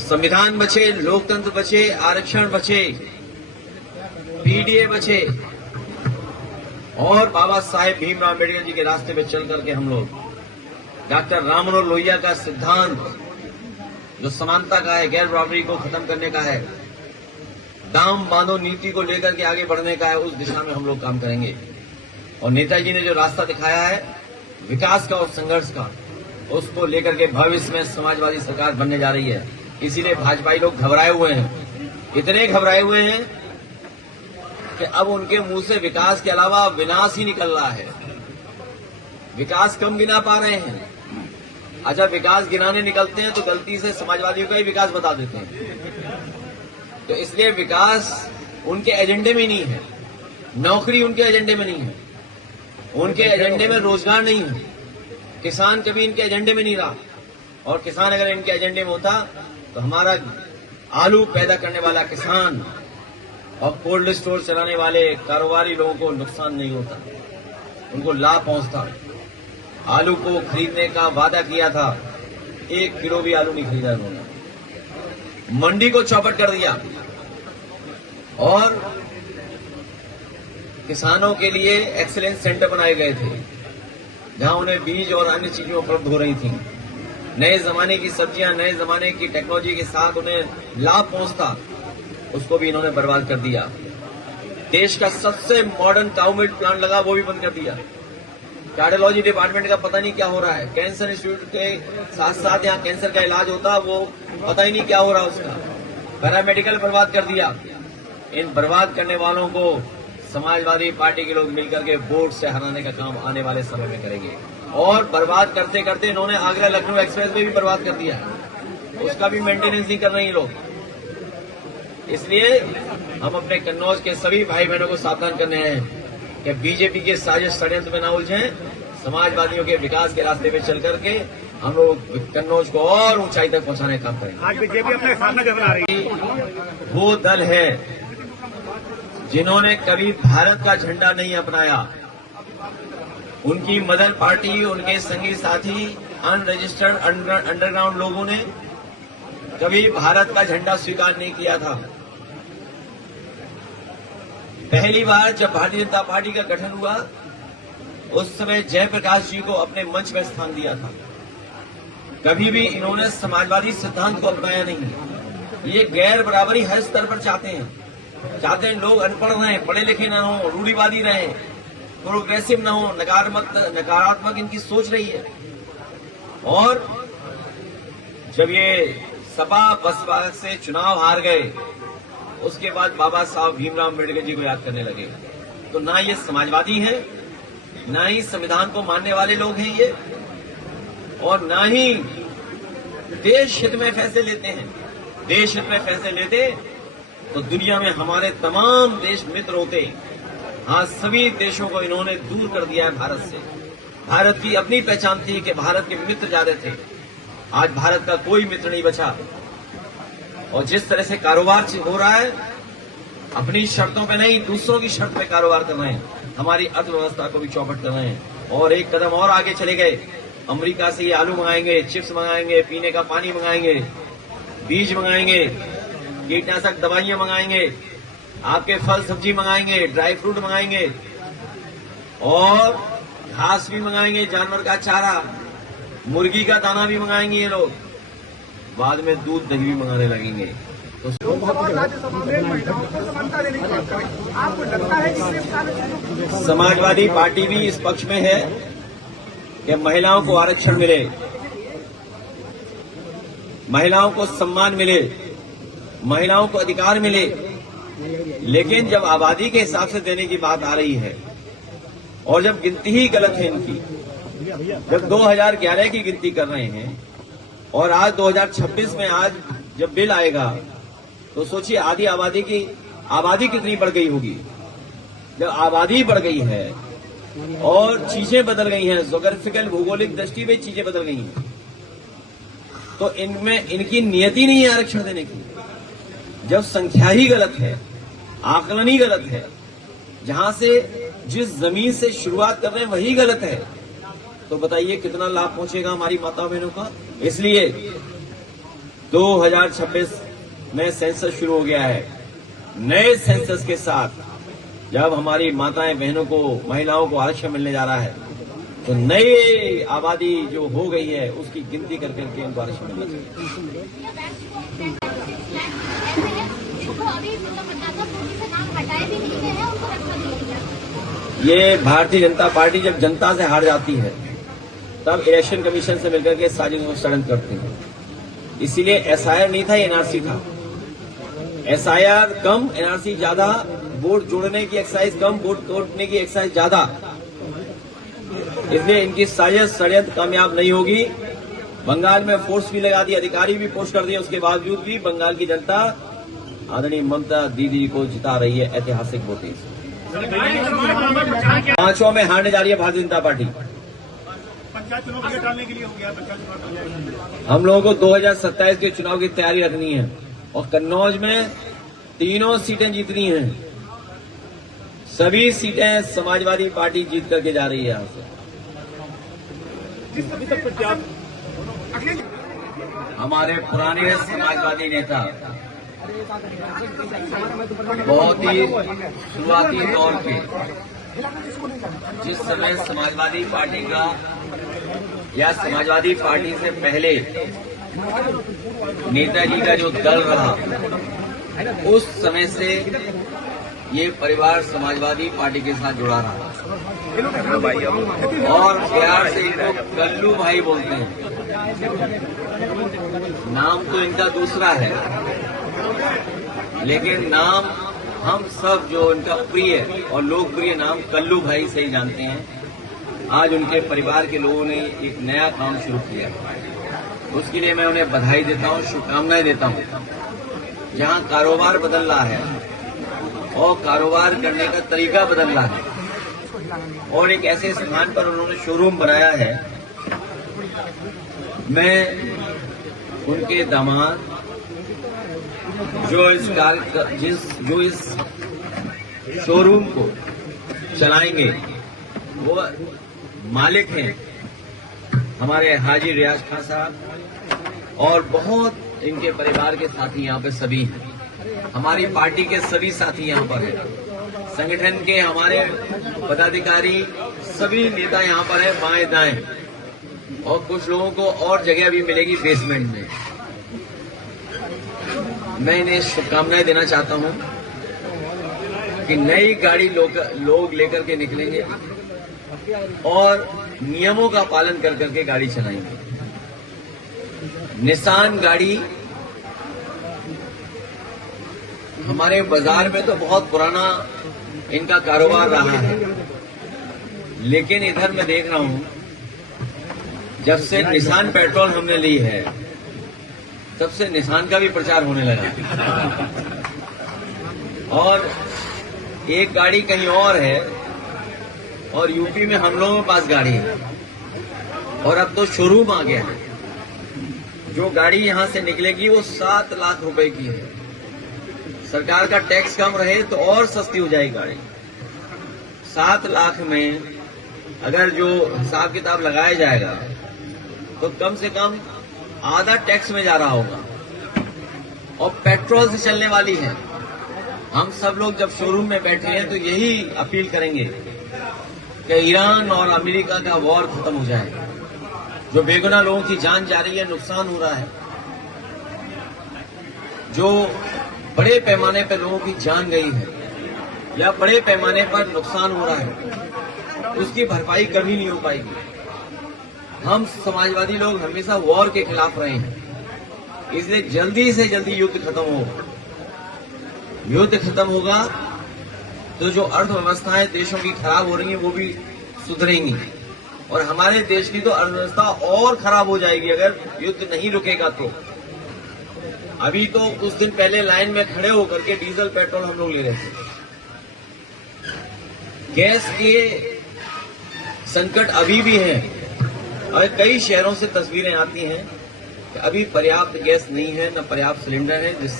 संविधान बचे, लोकतंत्र बचे, आरक्षण बचे, पीडीए बचे और बाबा साहेब भीमराव अम्बेडकर जी के रास्ते पे चल करके हम लोग डॉक्टर राम मनोहर लोहिया का सिद्धांत जो समानता का है, गैर बराबरी को खत्म करने का है, दाम बांधो नीति को लेकर के आगे बढ़ने का है, उस दिशा में हम लोग काम करेंगे। और नेताजी ने जो रास्ता दिखाया है विकास का और संघर्ष का, उसको लेकर के भविष्य में समाजवादी सरकार बनने जा रही है। इसीलिए भाजपाई लोग घबराए हुए हैं, इतने घबराए हुए हैं कि अब उनके मुंह से विकास के अलावा विनाश ही निकल रहा है। विकास कम गिना पा रहे हैं। अच्छा, विकास गिनाने निकलते हैं तो गलती से समाजवादियों का ही विकास बता देते हैं। तो इसलिए विकास उनके एजेंडे में नहीं है, नौकरी उनके एजेंडे में नहीं है, उनके एजेंडे में रोजगार नहीं है, किसान कभी इनके एजेंडे में नहीं रहा। और किसान अगर इनके एजेंडे में होता तो हमारा आलू पैदा करने वाला किसान और कोल्ड स्टोर चलाने वाले कारोबारी लोगों को नुकसान नहीं होता, उनको लाभ पहुंचता। आलू को खरीदने का वादा किया था, 1 किलो भी आलू नहीं खरीदा उन्होंने। मंडी को चौपट कर दिया और किसानों के लिए एक्सीलेंस सेंटर बनाए गए थे जहां उन्हें बीज और अन्य चीजें उपलब्ध हो रही थी। नए जमाने की सब्जियां, नए जमाने की टेक्नोलॉजी के साथ उन्हें लाभ पहुंचता, उसको भी इन्होंने बर्बाद कर दिया। देश का सबसे मॉडर्न काउ मिल्क प्लांट लगा, वो भी बंद कर दिया। कार्डियोलॉजी डिपार्टमेंट का पता नहीं क्या हो रहा है, कैंसर इंस्टीट्यूट के साथ साथ यहाँ कैंसर का इलाज होता, वो पता ही नहीं क्या हो रहा उसका। पैरामेडिकल बर्बाद कर दिया। इन बर्बाद करने वालों को समाजवादी पार्टी के लोग मिलकर के वोट से हराने का काम आने वाले समय में करेंगे। और बर्बाद करते करते इन्होंने आगरा लखनऊ एक्सप्रेस वे भी बर्बाद कर दिया, उसका भी मेंटेनेंस नहीं कर रहे हैं लोग। इसलिए हम अपने कन्नौज के सभी भाई बहनों को सावधान करने हैं कि बीजेपी के साजिश षड्यंत्र में न उलझें। समाजवादियों के विकास के रास्ते पे चल करके हम लोग कन्नौज को और ऊंचाई तक पहुंचाने का काम करेंगे। आज बीजेपी अपने सामने क्या बना रही है? वो दल है जिन्होंने कभी भारत का झंडा नहीं अपनाया। उनकी मदर पार्टी, उनके संगी साथी अनरजिस्टर्ड अंडरग्राउंड लोगों ने कभी भारत का झंडा स्वीकार नहीं किया था। पहली बार जब भारतीय जनता पार्टी का गठन हुआ उस समय जयप्रकाश जी को अपने मंच में स्थान दिया था। कभी भी इन्होंने समाजवादी सिद्धांत को अपनाया नहीं। ये गैर बराबरी हर स्तर पर चाहते हैं लोग अनपढ़ रहें, पढ़े लिखे न हो, रूढ़िवादी रहें, प्रोग्रेसिव न हो, नकारात्मक इनकी सोच रही है। और जब ये सपा बसपा से चुनाव हार गए उसके बाद बाबा साहब भीमराव अम्बेडकर जी को याद करने लगे। तो ना ये समाजवादी हैं, ना ही संविधान को मानने वाले लोग हैं ये, और ना ही देश हित में फैसले लेते हैं। देश हित में फैसले लेते तो दुनिया में हमारे तमाम देश मित्र होते। आज सभी देशों को इन्होंने दूर कर दिया है भारत से। भारत की अपनी पहचान थी कि भारत के मित्र ज्यादा थे, आज भारत का कोई मित्र नहीं बचा। और जिस तरह से कारोबार हो रहा है, अपनी शर्तों पे नहीं दूसरों की शर्त पे कारोबार कर रहे हैं, हमारी अर्थव्यवस्था को भी चौपट कर रहे हैं। और एक कदम और आगे चले गए, अमेरिका से ये आलू मंगाएंगे, चिप्स मंगाएंगे, पीने का पानी मंगाएंगे, बीज मंगाएंगे, कीटनाशक दवाइयां मंगाएंगे, आपके फल सब्जी मंगाएंगे, ड्राई फ्रूट मंगाएंगे और घास भी मंगाएंगे, जानवर का चारा, मुर्गी का दाना भी मंगाएंगे ये लोग। बाद में दूध दही भी मंगाने लगेंगे। तो समाजवादी पार्टी भी इस पक्ष में है कि महिलाओं को आरक्षण मिले, महिलाओं को सम्मान मिले, महिलाओं को अधिकार मिले। लेकिन जब आबादी के हिसाब से देने की बात आ रही है और जब गिनती ही गलत है इनकी, जब 2011 की गिनती कर रहे हैं और आज 2026 में आज जब बिल आएगा तो सोचिए आधी आबादी कितनी बढ़ गई होगी। जब आबादी बढ़ गई है और चीजें बदल गई हैं, ज्योग्राफिकल भौगोलिक दृष्टि में चीजें बदल गई हैं, तो इनमें इनकी नियति नहीं है आरक्षण देने की। जब संख्या ही गलत है, आकलन ही गलत है, जहां से जिस जमीन से शुरुआत कर रहे हैं वही गलत है, तो बताइए कितना लाभ पहुंचेगा हमारी माता बहनों का। इसलिए 2026 में सेंसस शुरू हो गया है। नए सेंसस के साथ जब हमारी माताएं बहनों को महिलाओं को आरक्षण मिलने जा रहा है तो नई आबादी जो हो गई है उसकी गिनती कर करके उनको आरक्षण मिलना चाहिए। ये भारतीय जनता पार्टी जब जनता से हार जाती है तब इलेक्शन कमीशन से मिलकर के साजिश और षड्यंत्र करते हैं। इसीलिए एसआईआर नहीं था, एनआरसी था। एसआईआर कम, एनआरसी ज्यादा, वोट जोड़ने की एक्सरसाइज कम, वोट तोड़ने की एक्सरसाइज ज्यादा। इसलिए इनकी साजिश षड्यंत्र कामयाब नहीं होगी। बंगाल में फोर्स भी लगा दी, अधिकारी भी पोस्ट कर दिए, उसके बावजूद भी बंगाल की जनता आदरणीय ममता दीदी को जिता रही है ऐतिहासिक वोटिंग से। 5 में हारने जा रही है भारतीय जनता पार्टी। पंचायत चुनाव के टालने के लिए हो गया, पंचायत चुनाव हम लोगों को 2027 के चुनाव की तैयारी रखनी है और कन्नौज में 3 सीटें जीतनी हैं। सभी सीटें समाजवादी पार्टी जीत करके जा रही है यहां से। अभी तक प्रत्याश हमारे पुराने समाजवादी नेता बहुत ही शुरुआती दौर के, जिस समय समाजवादी पार्टी का या समाजवादी पार्टी से पहले नेताजी का जो दल रहा, उस समय से ये परिवार समाजवादी पार्टी के साथ जुड़ा रहा और प्यार से इनको कल्लू भाई बोलते हैं। नाम तो इनका दूसरा है, लेकिन नाम हम सब जो इनका प्रिय और लोकप्रिय नाम कल्लू भाई से ही जानते हैं। आज उनके परिवार के लोगों ने एक नया काम शुरू किया, उसके लिए मैं उन्हें बधाई देता हूं, शुभकामनाएं देता हूं। जहां कारोबार बदल रहा है और कारोबार करने का तरीका बदल रहा है और एक ऐसे स्थान पर उन्होंने शोरूम बनाया है, मैं उनके दामाद जो इस शोरूम को चलाएंगे वो मालिक हैं हमारे हाजी रियाज खान साहब और बहुत इनके परिवार के साथी यहाँ पे सभी हैं। हमारी पार्टी के सभी साथी यहाँ पर हैं, संगठन के हमारे पदाधिकारी सभी नेता यहाँ पर हैं बाएं दाएं, और कुछ लोगों को और जगह भी मिलेगी बेसमेंट में। मैं इन्हें शुभकामनाएं देना चाहता हूं कि नई गाड़ी लोग लेकर के निकलेंगे और नियमों का पालन कर करके गाड़ी चलाएंगे। निसान गाड़ी हमारे बाजार में तो बहुत पुराना इनका कारोबार रहा है, लेकिन इधर मैं देख रहा हूं जब से निसान पेट्रोल हमने ली है तब से निसान का भी प्रचार होने लगा और एक गाड़ी कहीं और है और यूपी में हम लोगों के पास गाड़ी है और अब तो शोरूम आ गया है। जो गाड़ी यहां से निकलेगी वो 7 लाख रुपए की है। सरकार का टैक्स कम रहे तो और सस्ती हो जाएगी गाड़ी। 7 लाख में अगर जो हिसाब किताब लगाया जाएगा तो कम से कम आधा टैक्स में जा रहा होगा और पेट्रोल से चलने वाली है। हम सब लोग जब शोरूम में बैठे हैं तो यही अपील करेंगे कि ईरान और अमेरिका का वॉर खत्म हो जाए। जो बेगुनाह लोगों की जान जा रही है, नुकसान हो रहा है, जो बड़े पैमाने पर लोगों की जान गई है या बड़े पैमाने पर नुकसान हो रहा है, उसकी भरपाई कभी नहीं हो पाएगी। हम समाजवादी लोग हमेशा वॉर के खिलाफ रहे हैं, इसलिए जल्दी से जल्दी युद्ध खत्म हो। युद्ध खत्म होगा तो जो अर्थव्यवस्थाएं देशों की खराब हो रही हैं वो भी सुधरेंगी और हमारे देश की तो अर्थव्यवस्था और खराब हो जाएगी अगर युद्ध नहीं रुकेगा तो। अभी तो कुछ दिन पहले लाइन में खड़े होकर के डीजल पेट्रोल हम लोग ले रहे थे। गैस के संकट अभी भी है और कई शहरों से तस्वीरें आती हैं कि अभी पर्याप्त गैस नहीं है, न पर्याप्त सिलेंडर है, जिससे